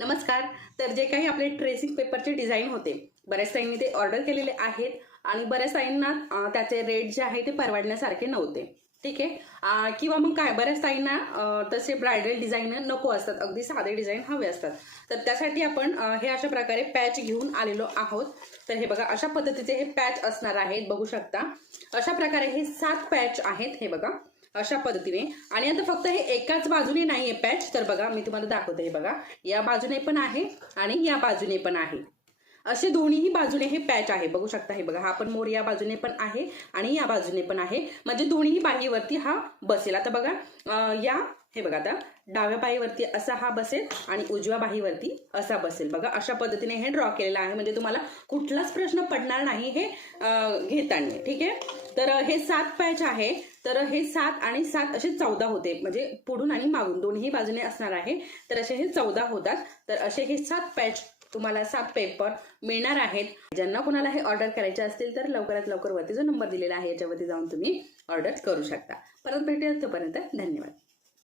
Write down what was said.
नमस्कार. तर जे काही आपले ट्रेसिंग पेपरचे डिझाईन होते, बऱ्याच ताईंनी ते ऑर्डर केलेले आहेत आणि बऱ्याच ताईंना त्याचे रेट जे आहे ते परवडण्यासारखे नव्हते. ठीक आहे. किंवा मग काय बऱ्याच ताईंना तसे ब्रायडल डिझाईन नको असतात, अगदी साधे डिझाईन हवे असतात. तर त्यासाठी आपण हे अशा प्रकारे पॅच घेऊन आलेलो आहोत. तर हे बघा, अशा पद्धतीचे हे पॅच असणार आहेत, बघू शकता. अशा प्रकारे हे 7 पॅच आहेत, हे बघा अशा पद्धतीने. आणि आता फक्त हे एकाच बाजूने नाहीये पॅच, तर बघा मी तुम्हाला दाखवते. हे बघा, या बाजूने पण आहे आणि या बाजूने पण आहे, असे दोन्हीही बाजूने हे पॅच आहे, बघू शकता. हे बघा, हा पण मोर या बाजूने पण आहे आणि या बाजूने पण आहे, म्हणजे दोन्ही बाहीवरती हा बसेल. आता बघा, हे बघा, आता डाव्या बाहीवरती असा हा बसेल आणि उजव्या बाहीवरती असा बसेल. बघा, अशा पद्धतीने हे ड्रॉ केलेलं आहे, म्हणजे तुम्हाला कुठलाच प्रश्न पडणार नाही हे घेताना. ठीक आहे. तर हे 7 पॅच आहे. तर हे 7 आणि 7 असे 14 होते, म्हणजे पुढून आणि मागून दोन्ही बाजूने असणार आहे. तर असे हे 14 होतात. तर असे हे 7 पॅच तुम्हाला 7 पेपर मिळणार आहेत. ज्यांना कोणाला हे ऑर्डर करायचे असतील तर लवकरात लवकर वरती जो नंबर दिलेला आहे याच्यावरती जाऊन तुम्ही ऑर्डर करू शकता. परत भेटूया, तोपर्यंत धन्यवाद.